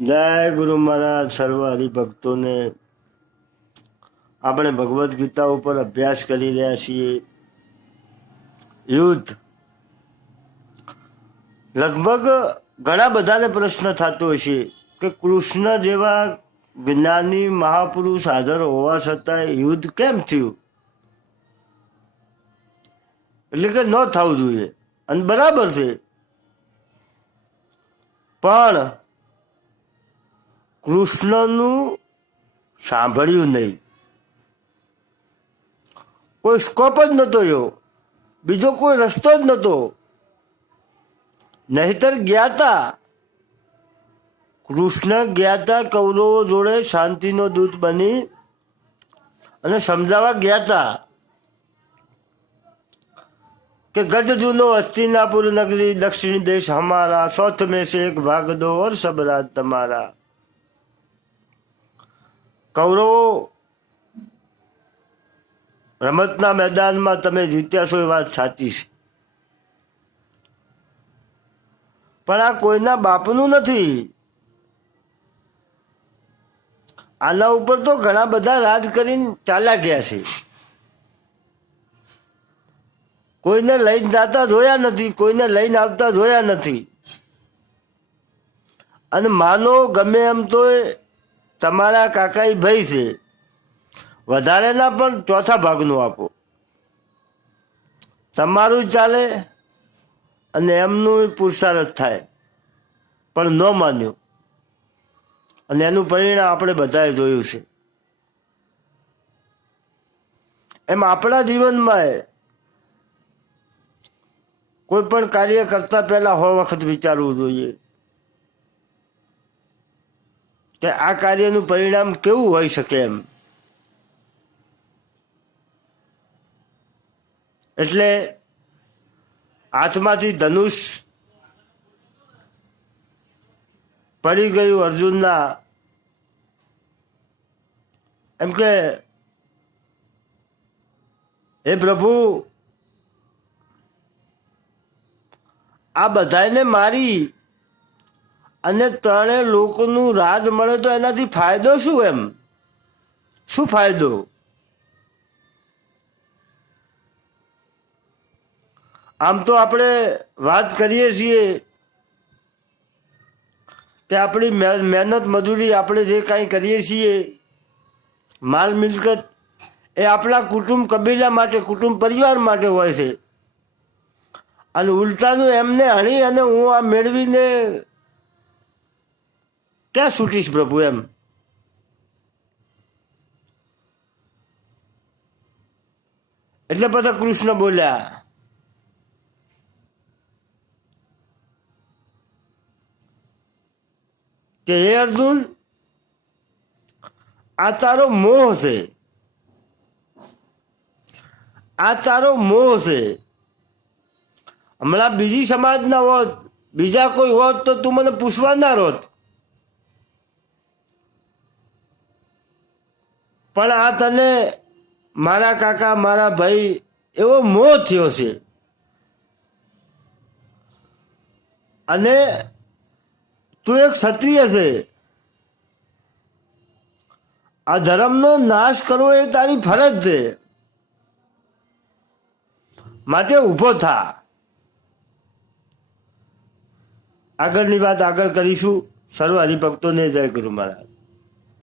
જય ગુરુ મહારાજ, સર્વ હરિભક્તોને. આપણે ભગવદ્ ગીતા ઉપર અભ્યાસ કરી રહ્યા છીએ. યુદ્ધ. લગભગ ઘણા બધાને પ્રશ્ન થતો હશે કે કૃષ્ણ જેવા જ્ઞાની મહાપુરુષ હાજર હોવા છતાં યુદ્ધ કેમ થયું? એટલે કે ન થવું જોઈએ. અને બરાબર છે. પણ કૃષ્ણનું સાંભળ્યું નહીં. કોઈ સ્કોપ જ નહોતો એવો બીજો કોઈ રસ્તો જ નહોતો. નહીતર ગયા હતા કૃષ્ણ ગયા હતા કૌરવો જોડે શાંતિનો દૂત બની અને સમજાવવા ગયા હતા કે જૂનો હસ્તિનાપુર નગરી દક્ષિણ દેશ હમારા સોથ મેં સે એક ભાગ દો ઓર સબરાત તમારા. કૌરવો, રમતના મેદાનમાં તમે જીત્યા છો એ વાત સાચી છે. પણ આ કોઈના બાપનું નથી. આના ઉપર તો ઘણા બધા રાજ કરીને ચાલ્યા ગયા છે. કોઈને લઈને જતા જોયા નથી, કોઈને લઈને આવતા જોયા નથી. અને માનો ગમે એમ તો તમારા એ ભાઈ છે. વધારેના પણ ચોથા ભાગનું આપો. તમારું ચાલે અને એમનું પુરુષાર્થ થાય. પણ ન માન્યું. અને એનું પરિણામ આપણે બધાએ જોયું છે. એમ આપણા જીવનમાં કોઈ પણ કાર્ય કરતા પહેલા હો વખત વિચારવું જોઈએ. કે આ કાર્યનું પરિણામ કેવું હોઈ શકે એમ? એટલે હાથમાંથી ધનુષ પડી ગયું અર્જુનના, એમ કે, હે પ્રભુ, આ બધાને મારી અને ત્રણે લોકોનું રાજ મળે તો એનાથી ફાયદો શું એમ? શું ફાયદો? આમ તો આપણે વાત કરીએ છીએ કે આપણી મહે- મહેનત મજૂરી આપણે જે કાંઈ કરીએ છીએ, માલ મિલકત એ આપણા કુટુંબ કબીલા માટે, કુટુંબ પરિવાર માટે હોય છે. અને ઉલટાનું એમને હણી અને હું આ મેળવીને ક્યાં છૂટીશ પ્રભુ એમ એટલે બધા કૃષ્ણ બોલ્યા કે હે અર્જુન આ તારો મોહ છે આ તારો મોહ છે હમણાં બીજી સમાજના હોત બીજા કોઈ હોત તો તું મને પૂછવા ના રોત પણ આ તને મારા કાકા, મારા ભાઈ એવો મોહ થયો છે. અને તું એક ક્ષત્રિય છે. આ ધર્મનો નાશ કરવો એ તારી ફરજ છે. માટે ઊભો થા. આગળની વાત આગળ કરીશું. સર્વ હરિભક્તોને જય ગુરુ મહારાજ.